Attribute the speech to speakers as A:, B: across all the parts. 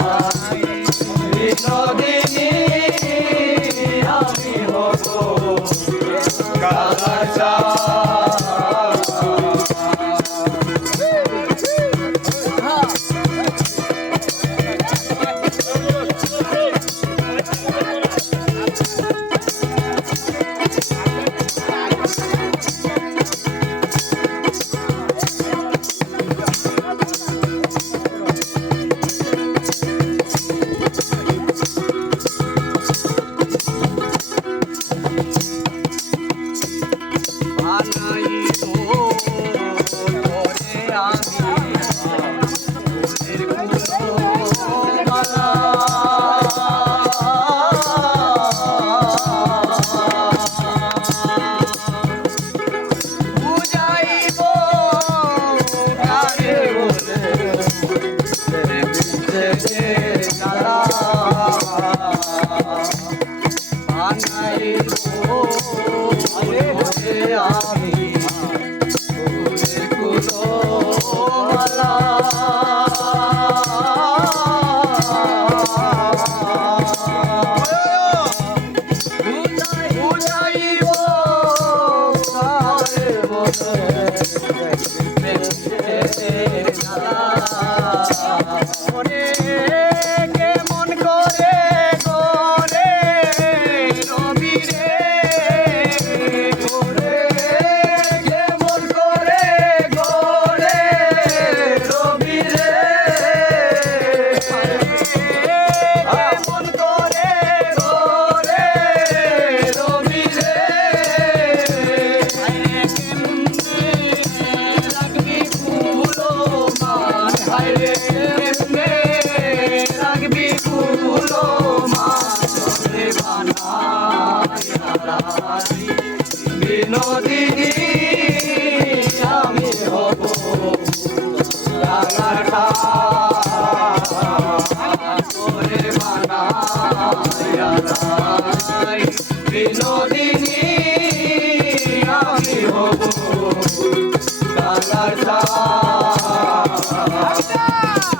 A: Allah. Oh. Hasta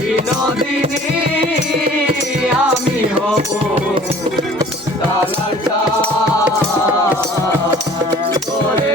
A: Binodini আমি হব তালাটা করে